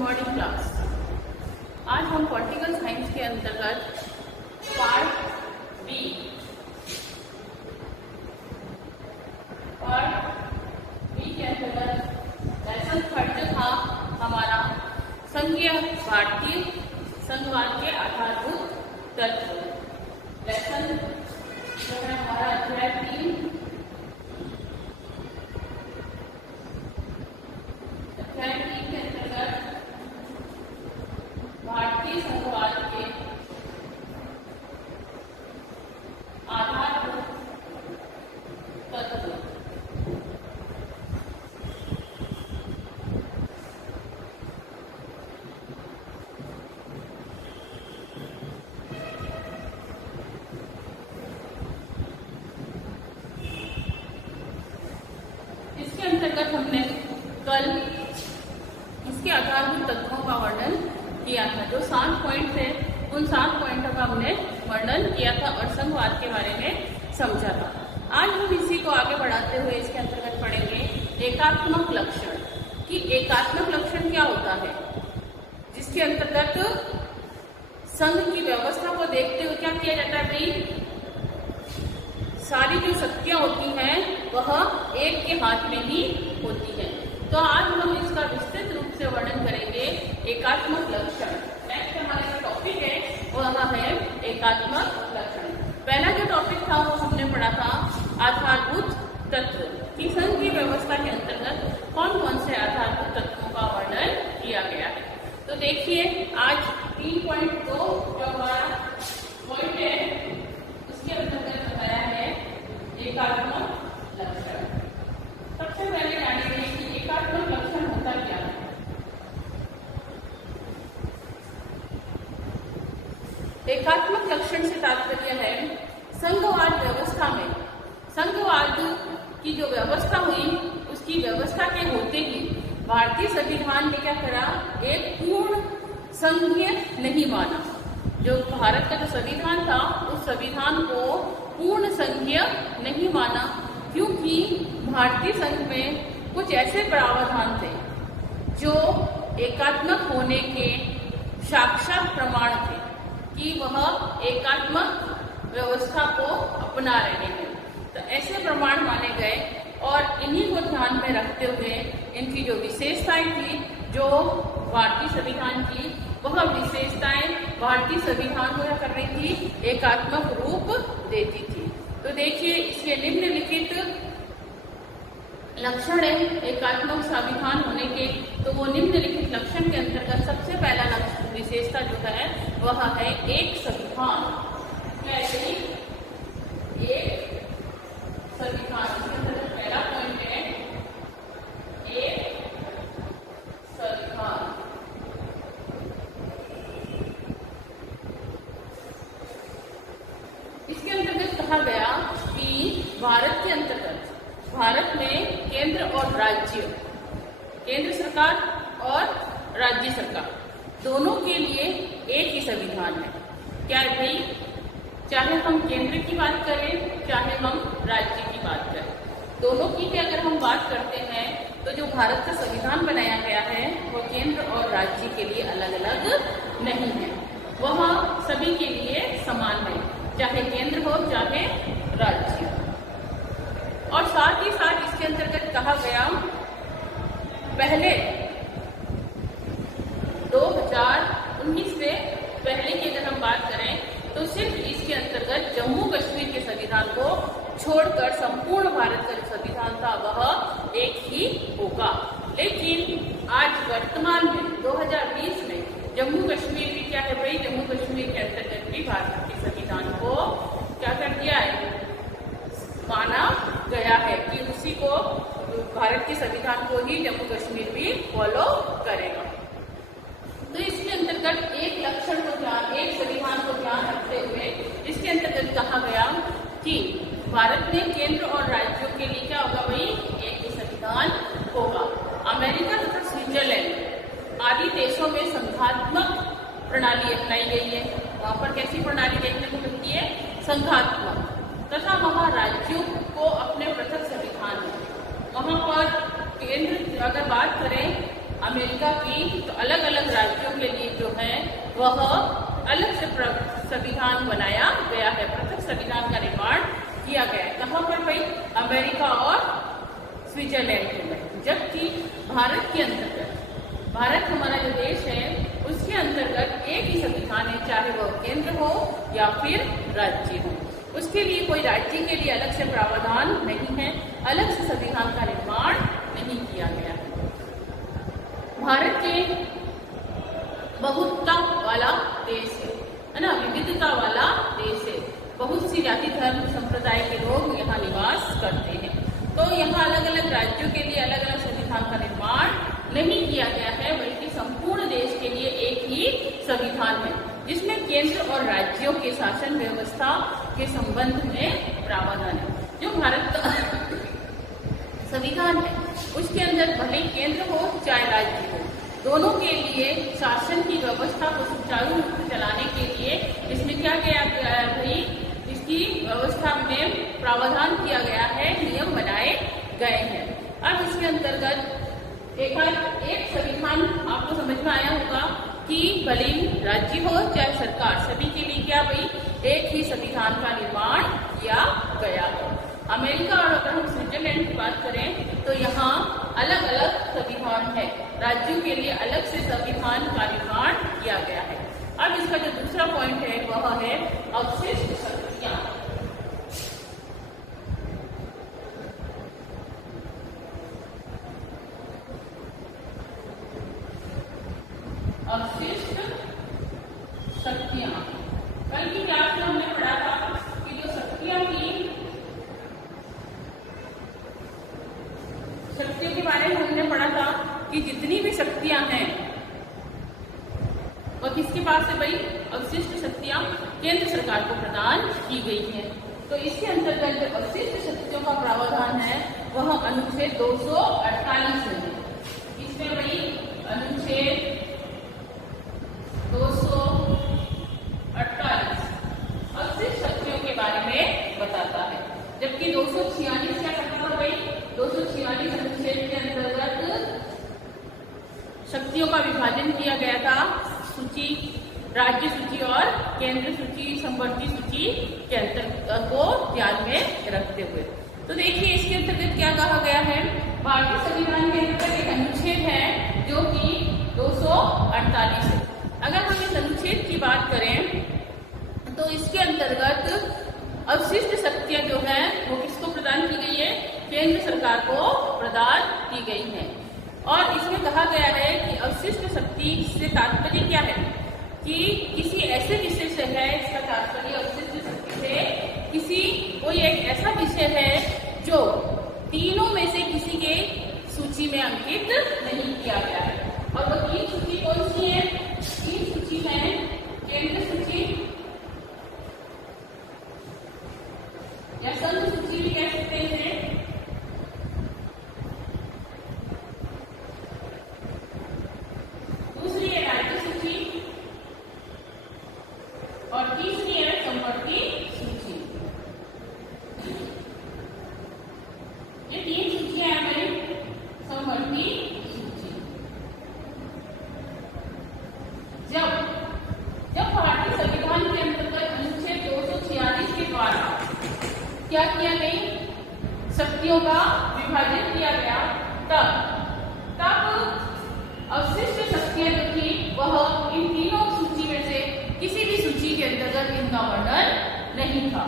Morning class. आज हम political science के अंतर्गत पार्ट बी के अंतर्गत लेसन थर्ड था हमारा संघीय भारतीय संघवाद के आधारभूत तत्व। लेसन जो है हमारा अध्याय 3 के अंतर्गत भारतीय संघवाद के आधारभूत तत्व। इसके अंतर्गत हमने कल इसके आधारभूत तत्वों का वर्णन किया था। जो 7 पॉइंट थे उन 7 पॉइंटों का हमने वर्णन किया था और संघवाद के बारे में समझा था। आज हम इसी को आगे बढ़ाते हुए इसके अंतर्गत पढ़ेंगे एकात्मक लक्षण कि एकात्मक लक्षण क्या होता है, जिसके अंतर्गत संघ की व्यवस्था को देखते हुए क्या किया जाता है भाई, सारी जो शक्तियां होती हैं वह एक के हाथ में ही होती है। तो आज हम इसका विस्तृत रूप से वर्णन करेंगे एकात्मक लक्षण। नेक्स्ट हमारा जो टॉपिक है वह है एकात्मक लक्षण। पहला जो टॉपिक था वो हमने पढ़ा था आधारभूत तत्व कि संघ की व्यवस्था के अंतर्गत कौन कौन से आधारभूत तत्वों का वर्णन किया गया है। तो देखिए आज 3.2 जो हमारा पॉइंट है उसके अंतर्गत बताया है एकात्मक लक्षण। सबसे पहले जानेंगे कि एकात्मक लक्षण होता क्या है। एकात्मक लक्षण से तात्पर्य है संघवाद व्यवस्था में, संघवाद की जो व्यवस्था हुई उसकी व्यवस्था के होते ही भारतीय संविधान ने क्या करा, एक पूर्ण संघीय नहीं माना। जो भारत का जो संविधान था उस संविधान को पूर्ण संघीय नहीं माना, क्योंकि भारतीय संघ में कुछ ऐसे प्रावधान थे जो एकात्मक होने के साक्षात प्रमाण थे कि वह एकात्मक व्यवस्था को अपना रहे हैं। तो ऐसे प्रमाण माने गए और इन्हीं को ध्यान में रखते हुए इनकी जो विशेषताएं थी जो भारतीय संविधान की, वह विशेषताएं भारतीय संविधान को क्या कर रही थी, एकात्मक रूप देती थी। तो देखिए इसके निम्नलिखित लक्षण है एकात्मक संविधान होने के। तो वो निम्नलिखित लक्षण के अंतर्गत सबसे पहला लक्षण विशेषता जो है वह है एक संविधान। कैसे एक संविधान, इसके अंतर्गत पहला पॉइंट है एक संविधान। इसके अंतर्गत कहा गया कि भारत के अंतर्गत भारत में केंद्र और राज्य, केंद्र सरकार और राज्य सरकार दोनों के लिए एक ही संविधान है। क्या है भाई, चाहे हम केंद्र की बात करें चाहे हम राज्य की बात करें, दोनों की अगर हम बात करते हैं तो जो भारत का संविधान बनाया गया है वो केंद्र और राज्य के लिए अलग अलग नहीं है, वह सभी के लिए समान है, चाहे केंद्र हो चाहे राज्य। और साथ ही साथ इसके अंतर्गत कहा गया पहले 2019 से पहले की अगर हम बात करें तो सिर्फ इसके अंतर्गत जम्मू कश्मीर के संविधान को छोड़कर संपूर्ण भारत का जो संविधान था वह एक ही होगा। लेकिन आज वर्तमान में 2020 में जम्मू कश्मीर भी क्या है भाई, जम्मू कश्मीर के अंतर्गत भी भारत के संविधान को क्या कर दिया है, माना गया है कि उसी को, भारत के संविधान को ही जम्मू कश्मीर भी फॉलो करेगा। तो इसके अंतर्गत एक लक्षण को ध्यान, एक संविधान को ध्यान रखते हुए इसके अंतर्गत कहा गया कि भारत में केंद्र और राज्यों के लिए क्या होगा भाई, एक ही संविधान होगा। अमेरिका तथा स्विट्जरलैंड आदि देशों में संघात्मक प्रणाली अपनाई गई है। वहां पर कैसी प्रणाली देखने को मिलती है, संघात्मक, तथा वहां राज्यों को अपने पृथक संविधान है। वहां पर केंद्र अगर बात करें अमेरिका की, तो अलग अलग राज्यों के लिए जो है वह अलग से संविधान बनाया गया है, पृथक संविधान का निर्माण किया गया है। कहाँ पर भाई? अमेरिका और स्विट्जरलैंड में। जबकि भारत के अंतर्गत, भारत हमारा जो देश है उसके अंतर्गत एक ही संविधान है, चाहे वह केंद्र हो या फिर राज्य हो। उसके लिए कोई राज्य के लिए अलग से प्रावधान नहीं है, अलग से संविधान का निर्माण नहीं किया गया है। भारत के बहुतता वाला देश है ना, विविधता वाला देश है। बहुत सी जाति धर्म संप्रदाय के लोग यहाँ निवास करते हैं। तो यहाँ अलग अलग राज्यों के लिए अलग अलग संविधान का निर्माण नहीं किया गया है, बल्कि संपूर्ण देश के लिए एक ही संविधान है, जिसमें केंद्र और राज्यों के शासन व्यवस्था के संबंध में प्रावधान है। जो भारत का संविधान है उसके अंदर भले केंद्र हो चाहे राज्य हो, दोनों के लिए शासन की व्यवस्था को सुचारू रूप से चलाने के लिए इसमें क्या किया गया है भाई? इसकी व्यवस्था में प्रावधान किया गया है, नियम बनाए गए हैं। अब इसके अंतर्गत एक संविधान आपको समझ में आया होगा कि भले राज्य हो चाहे सरकार, सभी के लिए क्या भाई? एक ही संविधान का निर्माण किया गया है। अमेरिका और अगर हम स्विट्जरलैंड की बात करें तो यहाँ अलग अलग संविधान है, राज्यों के लिए अलग से संविधान का निर्माण किया गया है। अब इसका जो दूसरा पॉइंट है वह है अवशिष्ट शक्तियां। अवशिष्ट शक्तियां, कल की क्लास में हमने पढ़ा था कि जो शक्तियों के बारे में हमने पढ़ा था कि जितनी भी शक्तियां हैं वह किसके पास है भाई? अवशिष्ट शक्तियां केंद्र सरकार को प्रदान की गई हैं। तो इसके अंतर्गत जो अवशिष्ट शक्तियों का प्रावधान है वह अनुच्छेद 248 में है। इसमें भाई अनुच्छेद 248 अवशिष्ट शक्तियों के बारे में बताता है, जबकि 246 क्या करता था भाई? 246 अनुच्छेद के अंतर्गत शक्तियों का विभाजन किया गया था सूची, राज्य सूची और केंद्र सूची, समवर्ती सूची के अंतर्गत को ध्यान में रखते हुए। तो देखिए इसके अंतर्गत क्या कहा गया है? भारतीय संविधान के अंतर्गत एक अनुच्छेद है जो कि 248 है। अगर हम इस अनुच्छेद की बात करें तो इसके अंतर्गत अवशिष्ट शक्तियां जो है वो किसको प्रदान की गई है? केंद्र सरकार को प्रदान की गई है। और इसमें कहा गया है कि अवशिष्ट शक्ति से तात्पर्य क्या है? कि किसी ऐसे विषय से है, इसका तात्पर्य अवशिष्ट शक्ति से किसी कोई एक ऐसा विषय है जो तीनों में से किसी के सूची में अंकित नहीं किया गया है। और वो तीन सूची कौन सी है? तीन सूची है केंद्र सूची या संघ सूची भी कह सकते हैं, दूसरी है राज्य सूची और तीसरी है समवर्ती सूची। ये तीन सूचियां हैं हमारी समवर्ती सूची। जब भारतीय संविधान के अंतर्गत अनुच्छेद 246 के द्वारा क्या किया गई? शक्तियों का विभाजन किया गया, तब अवशिष्ट शक्तियां जो थी वह इन तीनों सूची में से किसी भी सूची के अंतर्गत इनका वर्णन नहीं था।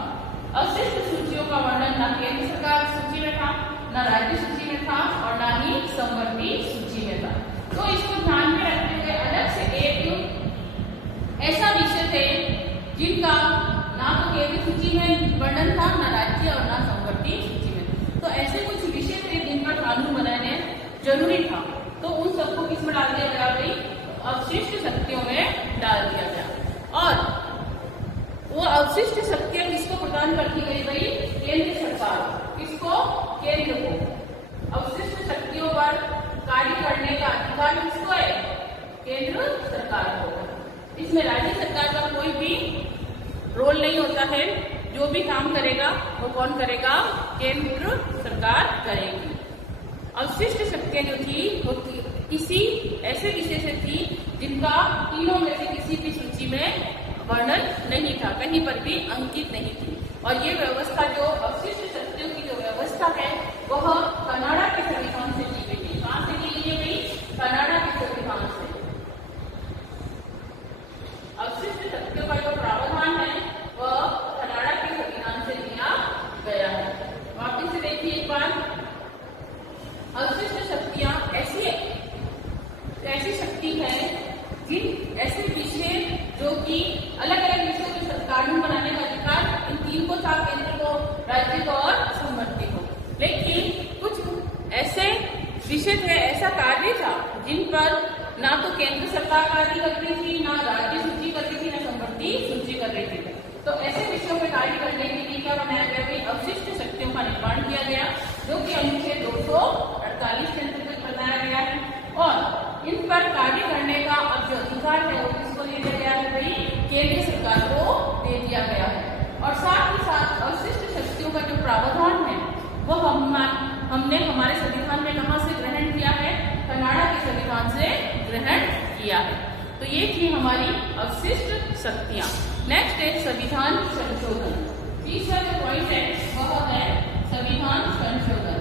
अवशिष्ट सूचियों का वर्णन न केंद्र सरकार सूची में था, न राज्य सूची में था और न ही समवर्ती सूची में था। तो इसको ध्यान में रखते हुए अलग से एक ऐसा विषय थे जिनका ना तो केंद्र सूची में वर्णन था, न राज्य और न समवर्ती सूची में। तो ऐसे कुछ विषय थे जिनका कानून बनाने जरूरी था, तो उन सबको किसमें डाल दिया गया भाई? अवशिष्ट शक्तियों में डाल दिया गया। और वो अवशिष्ट शक्तियां किसको प्रदान करती गई भाई? केंद्र सरकार। किसको? केंद्र को। अवशिष्ट शक्तियों पर कार्य करने का अधिकार किसको है? केंद्र सरकार को। इसमें राज्य सरकार का कोई भी रोल नहीं होता है। जो भी काम करेगा वो कौन करेगा? केंद्र सरकार करेगी। अवशिष्ट शक्तियां जो थी वो किसी ऐसे विषय से थी जिनका तीनों में से किसी भी सूची में वर्णन नहीं था, कहीं पर भी अंकित नहीं थी। और ये व्यवस्था जो अवशिष्ट शक्तियों की जो व्यवस्था है वह कनाडा के संविधान से ली गई थी। कहाँ से ली गई? कनाडा के संविधान से। अवशिष्ट शक्तियों का जो प्रावधान है वह कनाडा के संविधान से लिया गया है। वापिस से देखिए एक बार, अवशिष्ट शक्तियां ऐसी शक्ति है जिन ऐसे विषय जो कि अलग अलग विषयों के कानून बनाने का अधिकार इन तीन को था, केंद्र को, राज्य को और संवर्ती को। लेकिन कुछ ऐसे विषय थे, ऐसा कार्य था जिन पर ना तो केंद्र सरकार कार्य कर रही थी, ना राज्य सूची कर रही थी, ना संवर्ती सूची कर रही थी। तो ऐसे विषयों में कार्य करने के लिए क्या बनाया गया? भाई अवशिष्ट शक्तियों का निर्माण किया गया, जो कि अनुच्छेद 248 के अंतर्गत बताया गया है। और इन पर कार्य करने का अब जो अधिकार है वो किसको दे दिया गया है? भाई केंद्र सरकार को दे दिया गया है। और साथ ही साथ अवशिष्ट शक्तियों का जो प्रावधान है वो हमने हमारे संविधान में कहाँ से ग्रहण किया है? कनाडा के संविधान से ग्रहण किया है। तो ये थी हमारी अवशिष्ट शक्तियां। नेक्स्ट है संविधान संशोधन। तीसरा जो पॉइंट है वह है संविधान संशोधन।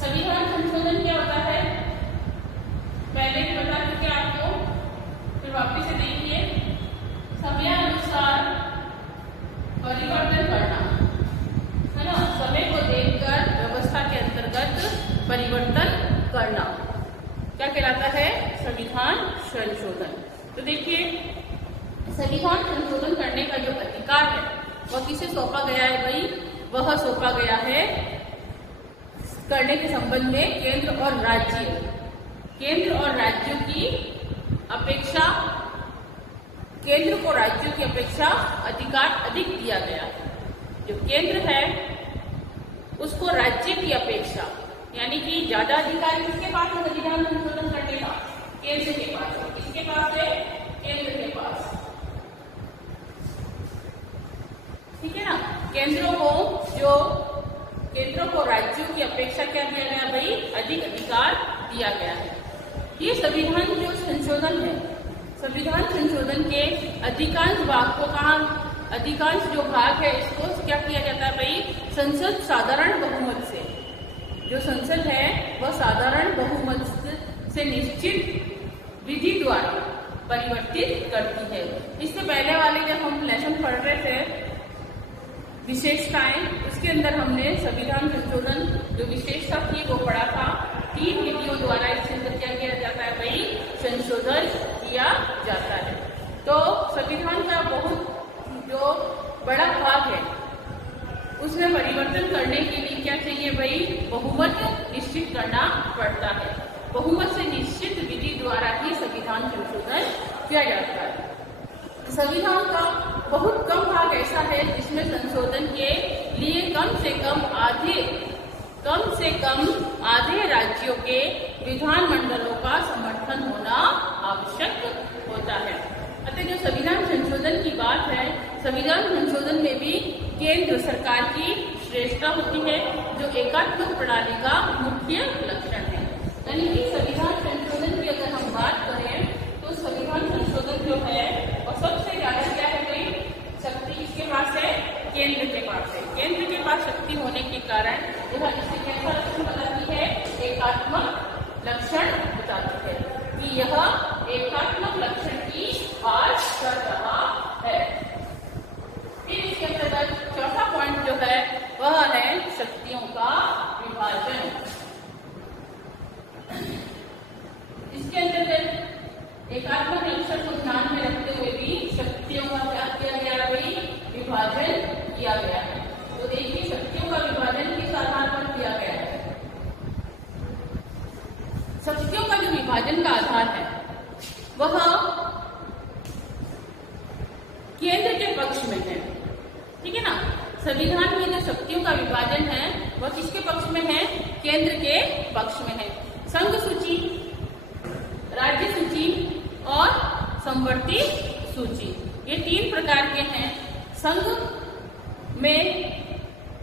संविधान संशोधन क्या होता है? पहले ही बता चुके आपको, फिर वापिस से देखिए। समयानुसार परिवर्तन करना है ना, समय को देखकर व्यवस्था के अंतर्गत परिवर्तन करना क्या कहलाता है? संविधान संशोधन। तो देखिए, संविधान संशोधन करने का जो अधिकार है वह किसे सौंपा गया है? भाई वह सौंपा गया है करने के संबंध में केंद्र और राज्यों की अपेक्षा, केंद्र को राज्यों की अपेक्षा अधिकार अधिक दिया गया है। जो केंद्र है उसको राज्य की अपेक्षा, यानी कि ज्यादा अधिकार किसके पास है संविधान संशोधन करने का? केंद्र के पास है। किसके पास है? केंद्र के पास। ठीक है ना। केंद्रों को राज्यों की अपेक्षा क्या दिया गया? भाई अधिक अधिकार दिया गया है। ये संविधान जो संशोधन है, संविधान संशोधन के अधिकांश भाग को अधिकांश जो भाग है इसको क्या किया जाता है? भाई संसद साधारण बहुमत से, जो संसद है वह साधारण बहुमत से निश्चित विधि द्वारा परिवर्तित करती है। इससे पहले वाले जब हम लेसन पढ़ रहे थे विशेषताएं, उसके अंदर हमने संविधान संशोधन जो विशेषता थी वो पढ़ा था। 3 विधियों द्वारा इसके अंदर क्या किया जाता है? भाई संशोधन किया जाता है। तो संविधान का बहुत जो बड़ा भाग है उसमें परिवर्तन करने के लिए क्या चाहिए? भाई बहुमत निश्चित करना पड़ता है। बहुमत से निश्चित विधि द्वारा ही संविधान संशोधन किया जाता है। संविधान का बहुत कम भाग ऐसा है जिसमें संशोधन के लिए कम से कम आधे राज्यों के विधानमंडलों का समर्थन होना आवश्यक होता है। अतः जो संविधान संशोधन की बात है, संविधान संशोधन में भी केंद्र सरकार की श्रेष्ठता होती है, जो एकात्मक प्रणाली का मुख्य लक्षण है। यानी कि संविधान संशोधन की अगर हम बात करें तो संविधान संशोधन जो है और सबसे ज्यादा क्या है? भाई शक्ति किसके पास है? केंद्र के पास है। केंद्र के पास शक्ति होने के कारण यह इसे कैसा लक्षण बताती है? एकात्मक लक्षण बताती है कि यह एकात्मक लक्षण की बात कर रहा है। फिर इसके अंतर्गत चौथा पॉइंट जो है वह है शक्तियों का विभाजन। इसके अंतर्गत एकात्मक लक्षण को ध्यान में रखते हुए भी शक्तियों का क्या किया गया? भाई विभाजन किया गया है। तो देखिए शक्तियों का विभाजन किस आधार पर किया गया है? शक्तियों का जो विभाजन का आधार है वह केंद्र के पक्ष में है। ठीक है ना। संविधान में जो शक्तियों का विभाजन है वह किसके पक्ष में है? केंद्र के पक्ष में है। संघ सूची, राज्य सूची और संवर्ती सूची, ये 3 प्रकार के हैं। संघ में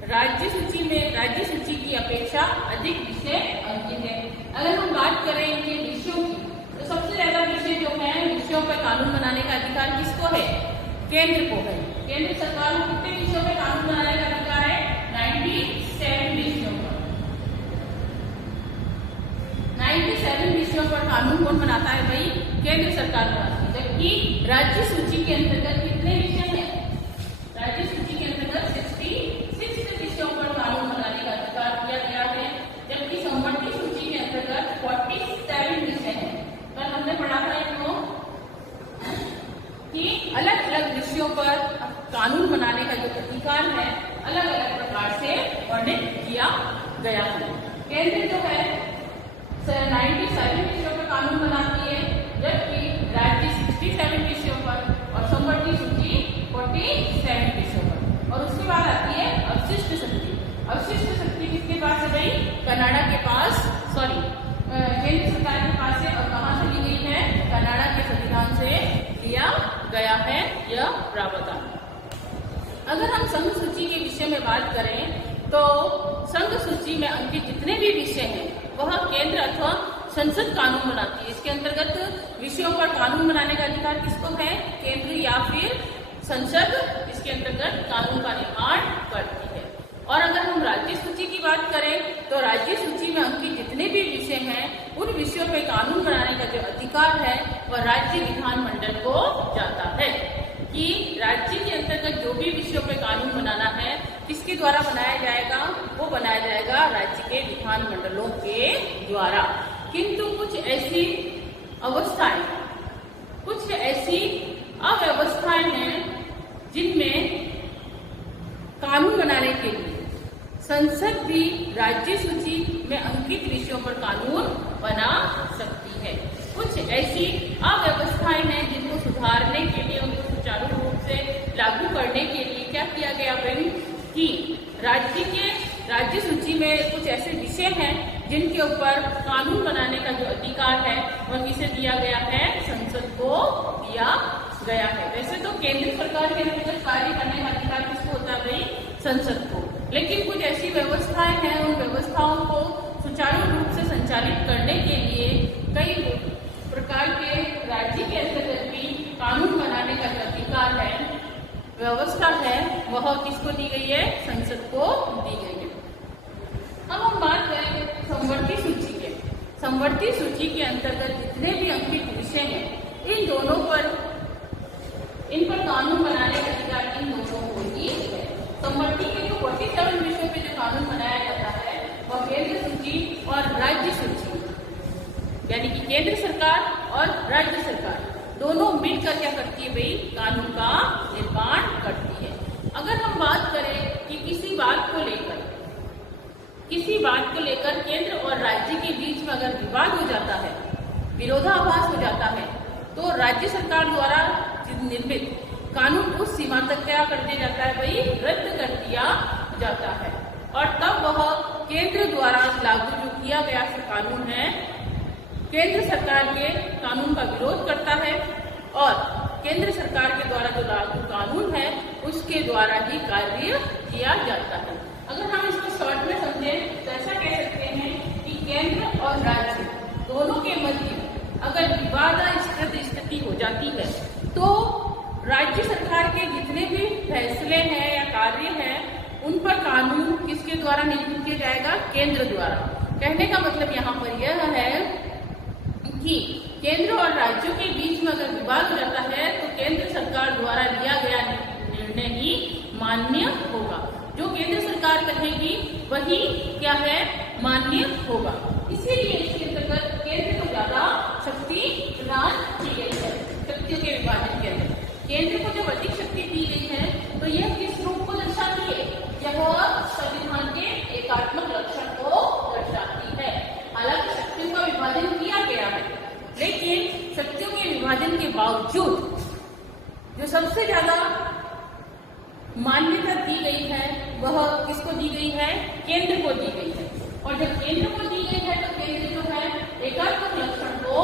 राज्य सूची की अपेक्षा अधिक विषय अंकित है। करें इनके विषयों की, तो सबसे ज्यादा विषय जो है विषयों पर कानून बनाने का अधिकार किसको है? केंद्र को है। केंद्र सरकार को कितने विषयों पर कानून बनाने का अधिकार है? 97 विषयों पर। 97 विषयों पर कानून कौन बनाता है भाई? केंद्र सरकार बनाती है। जबकि राज्य सूची के अंतर्गत कितने विषय हैं? राज्य सूची के अंतर्गत 66 विषयों पर कानून बनाने का अधिकार दिया गया है। जबकि समवर्ती सूची के अंतर्गत 47 विषय हैं। कल हमने पढ़ा था इनको कि अलग अलग विषयों पर कानून बनाने का जो अधिकार है अलग अलग प्रकार से वर्णित किया गया है। केंद्र जो है 97 विषयों पर कानून बनाती है, जबकि राज्य 67 विषयों पर और समवर्ती सूची 47 विषयों पर। और उसके बाद आती है अवशिष्ट शक्ति। अवशिष्ट शक्ति किसके पास है भाई? कनाडा के पास, सॉरी केंद्र सरकार के पास है। और कहाँ से ली गई है? कनाडा के संविधान से लिया गया है यह प्रावधान। अगर हम संघ सूची के विषय में बात करें तो संघ सूची में अंकित जितने भी विषय हैं वह केंद्र अथवा संसद कानून बनाती है। इसके अंतर्गत विषयों पर कानून बनाने का अधिकार किसको है? केंद्र या फिर संसद इसके अंतर्गत कानून का निर्माण करती है। और अगर हम राज्य सूची की बात करें तो राज्य सूची में अंकित जितने भी विषय हैं उन विषयों पर कानून बनाने का जो अधिकार है वह राज्य विधानमंडल को जाता है। कि राज्य के अंतर्गत जो भी विषयों पर कानून बनाना है किसके द्वारा बनाया जाएगा? वो बनाया जाएगा राज्य के विधानमंडलों के द्वारा। किंतु कुछ ऐसी अवस्थाएं, कुछ ऐसी अव्यवस्थाएं हैं जिनमें कानून बनाने के लिए संसद भी राज्य सूची में अंकित विषयों पर कानून बना सकती है। कुछ ऐसी अव्यवस्थाएं हैं जिनको सुधारने के लिए, उनको सुचारू रूप से लागू करने के लिए क्या किया गया भाई? कि राज्य सूची में कुछ ऐसे विषय हैं जिनके ऊपर कानून बनाने का जो अधिकार है वह किसे दिया गया है? संसद को दिया गया है। वैसे तो केंद्र सरकार के अंतर्गत कार्य करने का अधिकार किसको होता है भाई? संसद को। लेकिन कुछ ऐसी व्यवस्थाएं हैं, उन व्यवस्थाओं को सुचारू रूप से संचालित करने के लिए कई प्रकार के राज्य के अंतर्गत भी कानून बनाने का जो अधिकार है, व्यवस्था है, वह किसको दी गई है? संसद को दी गई है। अब हम बात करें समवर्ती सूची के। समवर्ती सूची के अंतर्गत जितने भी अंकित विषय हैं इन दोनों पर, इन पर कानून बनाने का अधिकार इन दोनों को ही है। समवर्ती के जो 47 विषयों पे जो कानून बनाया जाता है वह केंद्र सूची और राज्य सूची, यानी कि केंद्र सरकार और राज्य सरकार दोनों मिलकर क्या करती है भाई? कानून का निर्माण करती है। अगर हम बात करें कि किसी बात को लेकर केंद्र और राज्य के बीच में अगर विवाद हो जाता है, विरोधाभास हो जाता है, तो राज्य सरकार द्वारा निर्मित कानून उस सीमा तक क्या कर दिया जाता है भाई? रद्द कर दिया जाता है। और तब वह केंद्र द्वारा लागू जो किया गया कानून है, केंद्र सरकार के कानून का विरोध करता है और केंद्र सरकार के द्वारा जो लागू कानून है उसके द्वारा ही कार्य किया जाता है। अगर हम इसको शॉर्ट में समझें तो ऐसा कह सकते हैं कि केंद्र और राज्य दोनों के मध्य अगर विवादास्पद स्थिति हो जाती है तो राज्य सरकार के जितने भी फैसले हैं या कार्य हैं उन पर कानून किसके द्वारा निर्मित किया जाएगा? केंद्र द्वारा। कहने का मतलब यहाँ पर यह है कि केंद्र और राज्यों के बीच में अगर विवाद हो जाता है तो केंद्र सरकार द्वारा लिया गया निर्णय ही मान्य होगा। जो केंद्र सरकार कहेगी वही क्या है? मान्य होगा। इसीलिए इसके अंतर्गत केंद्र को ज्यादा शक्ति प्रदान की गई है। शक्तियों के विभाजन के अंदर केंद्र को जब अधिक शक्ति दी गई है तो यह किस रूप को दर्शाती है? यह संविधान के एकात्मक लक्षण को दर्शाती है। हालांकि शक्तियों का विभाजन किया गया है, लेकिन शक्तियों के विभाजन के बावजूद जो सबसे ज्यादा मान्यता दी गई है वह किसको दी गई है? केंद्र को दी गई है। और जब केंद्र को दी गई है तो केंद्र जो है एकात्मक लक्षण को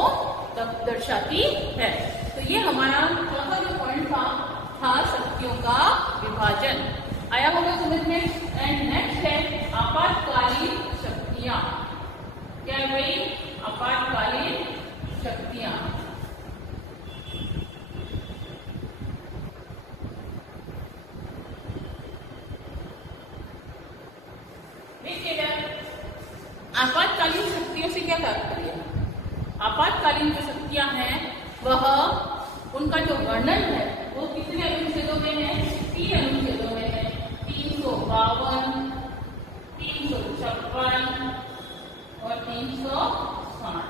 दर्शाती है। तो ये हमारा चौथा जो पॉइंट था शक्तियों का विभाजन। आया होगा समझ में। एंड नेक्स्ट है आपातकालीन शक्तियां। क्या है भाई? आपातकालीन आपातकालीन शक्तियों से क्या तात्पर्य? आपातकालीन जो शक्तियां हैं वह उनका जो वर्णन है वो कितने अनुच्छेदों में है? 3 अनुच्छेदों में है। 352, 356 और 360।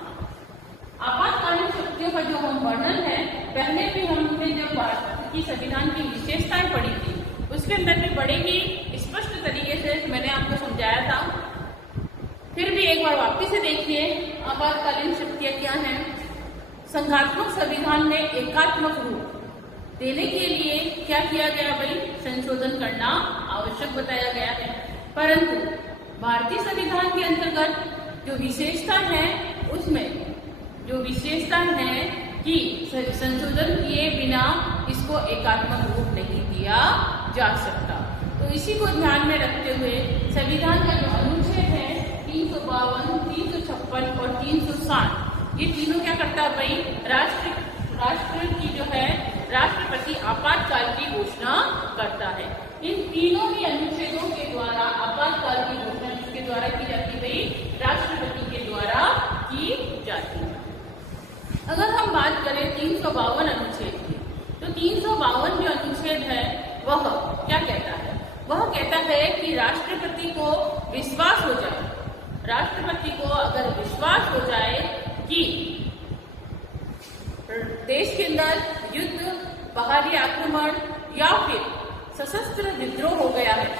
आपातकालीन शक्तियों का जो हम वर्णन है, पहले भी हमने जब भारत की संविधान की विशेषताएं पढ़ी थी उसके अंदर भी बड़े ही स्पष्ट तरीके से मैंने आपको समझाया था। फिर भी एक बार वापस से देखिए आपातकालीन शक्तियां क्या हैं। संघात्मक संविधान में एकात्मक रूप देने के लिए क्या किया गया भाई? संशोधन करना आवश्यक बताया गया है। परंतु भारतीय संविधान के अंतर्गत जो विशेषता है उसमें जो विशेषता है कि संशोधन किए बिना इसको एकात्मक रूप नहीं दिया जा सकता। तो इसी को ध्यान में रखते हुए संविधान का जो अनुच्छेद है 352, 356 और 360, ये तीनों क्या करता है भाई? राष्ट्र की जो है राष्ट्रपति आपातकाल की घोषणा करता है। इन तीनों ही अनुच्छेदों के द्वारा आपातकाल की घोषणा किसके द्वारा की जाती है भाई? राष्ट्रपति के द्वारा की जाती है। अगर हम बात करें 352 अनुच्छेद की, तो 352 जो अनुच्छेद है वह क्या कहता है? वह कहता है कि राष्ट्रपति को विश्वास हो जाए, राष्ट्रपति को अगर विश्वास हो जाए कि देश के अंदर युद्ध, बाहरी आक्रमण या फिर सशस्त्र विद्रोह हो गया है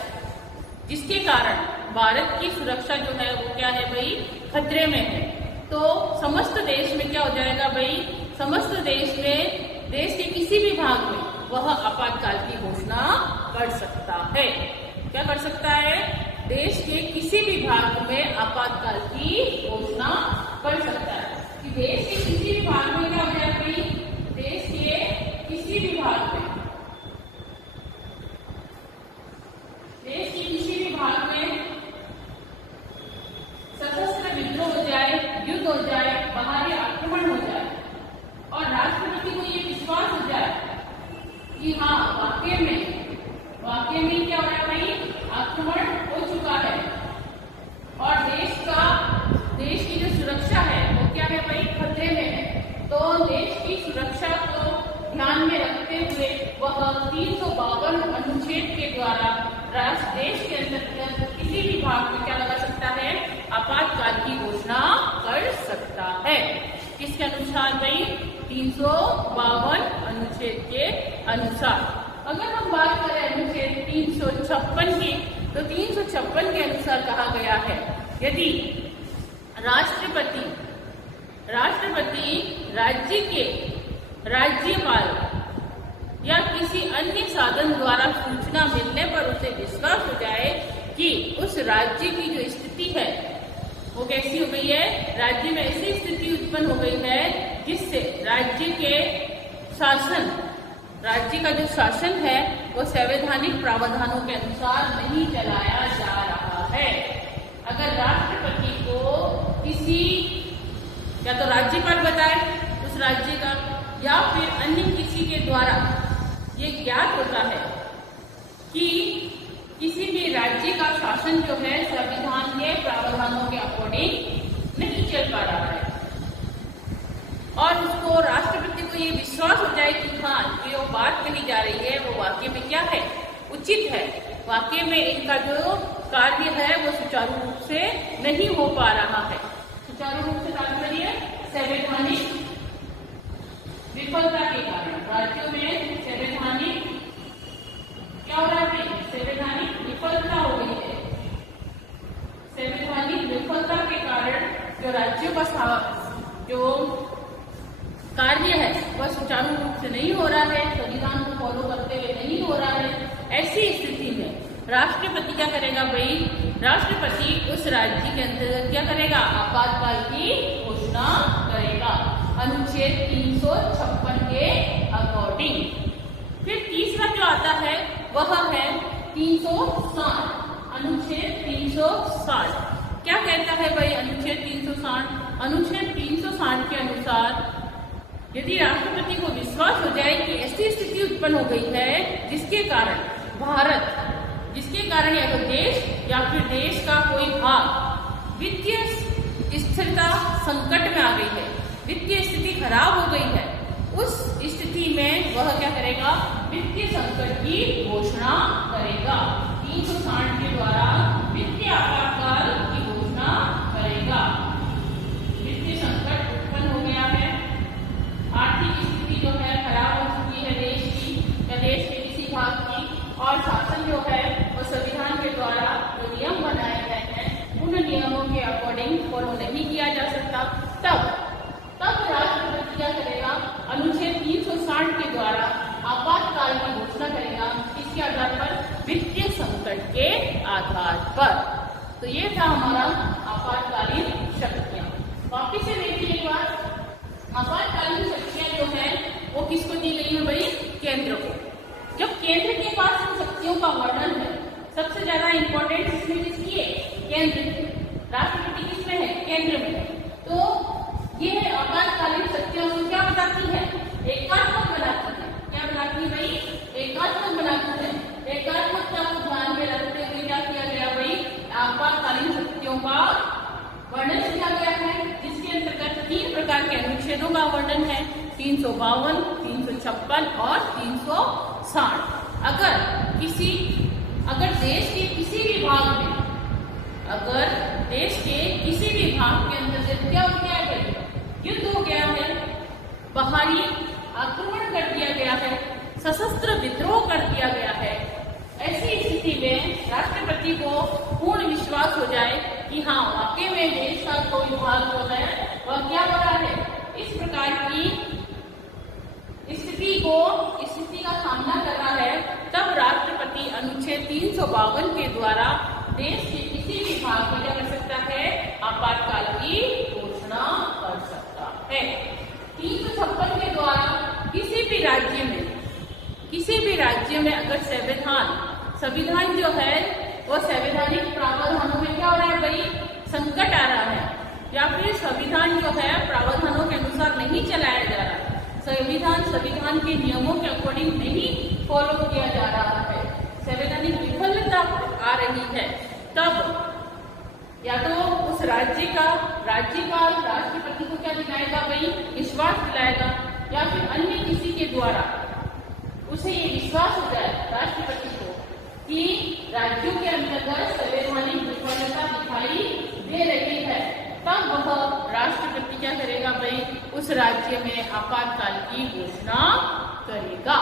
जिसके कारण भारत की सुरक्षा जो है वो क्या है भाई? खतरे में है, तो समस्त देश में क्या हो जाएगा भाई? समस्त देश में, देश के किसी भी भाग में वह आपातकाल की घोषणा कर सकता है। क्या कर सकता है? देश के किसी भी भाग में आपातकाल की घोषणा कर सकता है। कि देश के किसी भी भाग में क्या हो जाएगा भाई? देश के किसी भी भाग में, देश के किसी भी भाग में सशस्त्र विद्रोह हो जाए, युद्ध हो जाए, बाहरी आक्रमण हो जाए और राष्ट्रपति को ये विश्वास हो जाए कि हाँ वाकई में क्या हो रहा है भाई? आक्रमण हो चुका है और देश की जो सुरक्षा है वो क्या है भाई? खतरे में है। तो देश की सुरक्षा को ध्यान में रखते हुए वह 352 अनुच्छेद के द्वारा देश के अंदर किसी भी भाग में क्या लगा सकता है? आपातकाल की घोषणा कर सकता है। किसके अनुसार भाई? 352 अनुच्छेद के अनुसार। अगर हम बात करें अनुच्छेद 356 की, तो 356 के अनुसार कहा गया है यदि राष्ट्रपति राज्य के राज्यपाल या किसी अन्य साधन द्वारा सूचना मिलने पर उसे विश्वास हो जाए कि उस राज्य की जो स्थिति है वो कैसी हो गई है? राज्य में ऐसी स्थिति उत्पन्न हो गई है जिससे राज्य का जो शासन है वो संवैधानिक प्रावधानों के अनुसार नहीं चलाया जा रहा है। अगर राष्ट्रपति को किसी या तो राज्यपाल बताए उस राज्य का या फिर अन्य किसी के द्वारा ये ज्ञात होता है कि किसी भी राज्य का शासन जो है संविधान के प्रावधानों के अकॉर्डिंग नहीं चल पा रहा है और उसको राष्ट्रपति को ये विश्वास हो जाए कि हाँ ये वो बात कही जा रही है वो वाकई में क्या है? उचित है, वाकई में इनका जो कार्य है वो सुचारू रूप से नहीं हो पा रहा है। सुचारू रूप से तात्पर्य संवैधानिक विफलता के कारण राज्यों में संवैधानिक क्या हो रहा है? संवैधानिक विफलता हो गई है। संवैधानिक विफलता के कारण जो राज्यों का जो कार्य है वह सुचारू रूप से नहीं हो रहा है, संविधान को फॉलो करते हुए नहीं हो रहा है। ऐसी स्थिति में राष्ट्रपति क्या करेगा भाई? राष्ट्रपति उस राज्य के अंतर्गत क्या करेगा? आपातकाल की घोषणा करेगा अनुच्छेद 356 के अकॉर्डिंग। फिर तीसरा जो आता है वह है 360, अनुच्छेद 360। क्या कहता है भाई अनुच्छेद 360? अनुच्छेद 360 के अनुसार यदि राष्ट्रपति को विश्वास हो जाए कि ऐसी स्थिति उत्पन्न हो गई है जिसके कारण या तो देश या फिर देश का कोई भाग वित्तीय स्थिरता संकट में आ गई है, वित्तीय स्थिति खराब हो गई है, उस स्थिति में वह क्या करेगा, वित्तीय संकट की घोषणा करेगा। 360 के द्वारा वित्तीय आपातकाल की घोषणा करेगा। वित्तीय संकट उत्पन्न हो गया है, आर्थिक स्थिति जो है खराब हो चुकी है देश की या देश के किसी भाग की, और शासन जो है वो संविधान के द्वारा जो नियम बनाए गए हैं उन नियमों के अकॉर्डिंग फॉलो नहीं किया जा सकता, तब राष्ट्रपति क्या करेगा, अनुच्छेद 360 के द्वारा आपातकाल की घोषणा करेगा। इसके आधार पर, वित्तीय संकट के आधार पर। तो ये था हमारा आपातकालीन शक्तियां। वापिस से देखिए एक बार, आपातकालीन शक्तियां जो है वो किसको दी गई है भाई, केंद्र को। जब केंद्र के पास इन शक्तियों का वर्णन है, सबसे ज्यादा इंपॉर्टेंट इसमें किसकी है, केंद्र की। राष्ट्रपति किसमें है, केंद्र में। तो ये आपातकालीन शक्तियों को क्या बताती है, एकात्मक बनाती है। क्या बनाती है भाई, एकात्मक बनाती है। एकात्मकता को ध्यान में रखते हुए क्या किया गया भाई, आपातकालीन शक्तियों का वर्णन किया गया है, जिसके अंतर्गत 3 प्रकार के अनुच्छेदों का वर्णन है, 352, 356 और 360। अगर देश के किसी भी भाग में, अगर देश के किसी भी भाग के अंतर्गत क्या हो गया है, युद्ध हो गया है, बाहरी आक्रमण कर दिया गया है, सशस्त्र विद्रोह कर दिया गया है, ऐसी स्थिति में राष्ट्रपति को पूर्ण विश्वास हो जाए कि हाँ वाकई में देश का कोई भाग जो है वह क्या हो रहा है, इस प्रकार की स्थिति का सामना कर रहा है, तब राष्ट्रपति अनुच्छेद 352 के द्वारा देश के किसी भी भाग में क्या कर सकता है, आपातकाल की घोषणा कर सकता है। 356 के द्वारा किसी भी राज्य में अगर संविधान जो है वो संवैधानिक प्रावधानों में क्या हो रहा है भाई, संकट आ रहा है, या फिर संविधान जो है प्रावधानों के अनुसार नहीं चलाया जा रहा है, संविधान के नियमों के अकॉर्डिंग नहीं फॉलो किया जा रहा है, संवैधानिक विफलता आ रही है, तब या तो उस राज्य का राज्यपाल राष्ट्रपति को क्या दिलाएगा भाई, विश्वास दिलाएगा, या फिर अन्य किसी के द्वारा उसे ये विश्वास हो जाए राष्ट्रपति को कि राज्यों के अंतर्गत संवैधानिक विफलता दिखाई दे रही है, तब वह राष्ट्रपति क्या करेगा भाई, उस राज्य में आपातकाल की घोषणा करेगा।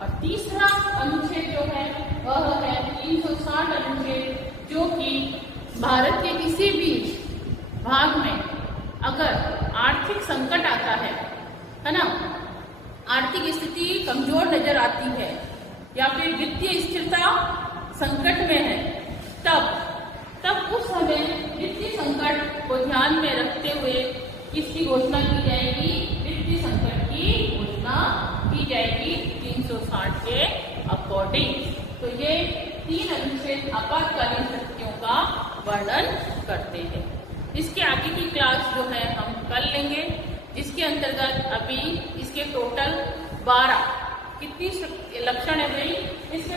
और तीसरा अनुच्छेद जो है वह है 360 अनुच्छेद, जो कि भारत के किसी भी भाग में अगर आर्थिक संकट आता है ना, आर्थिक स्थिति कमजोर नजर आती है, या फिर वित्तीय स्थिरता संकट में है, तब उस समय वित्तीय संकट को ध्यान में रखते हुए इसकी घोषणा की जाएगी, वित्तीय संकट की घोषणा की जाएगी 360 के अकॉर्डिंग। तो ये 3 अनुच्छेद आपातकालीन शक्तियों का वर्णन करते हैं। इसके आगे की क्लास जो है हम कल लेंगे, जिसके अंतर्गत अभी इसके टोटल 12 कितनी लक्षण है भाई, इसके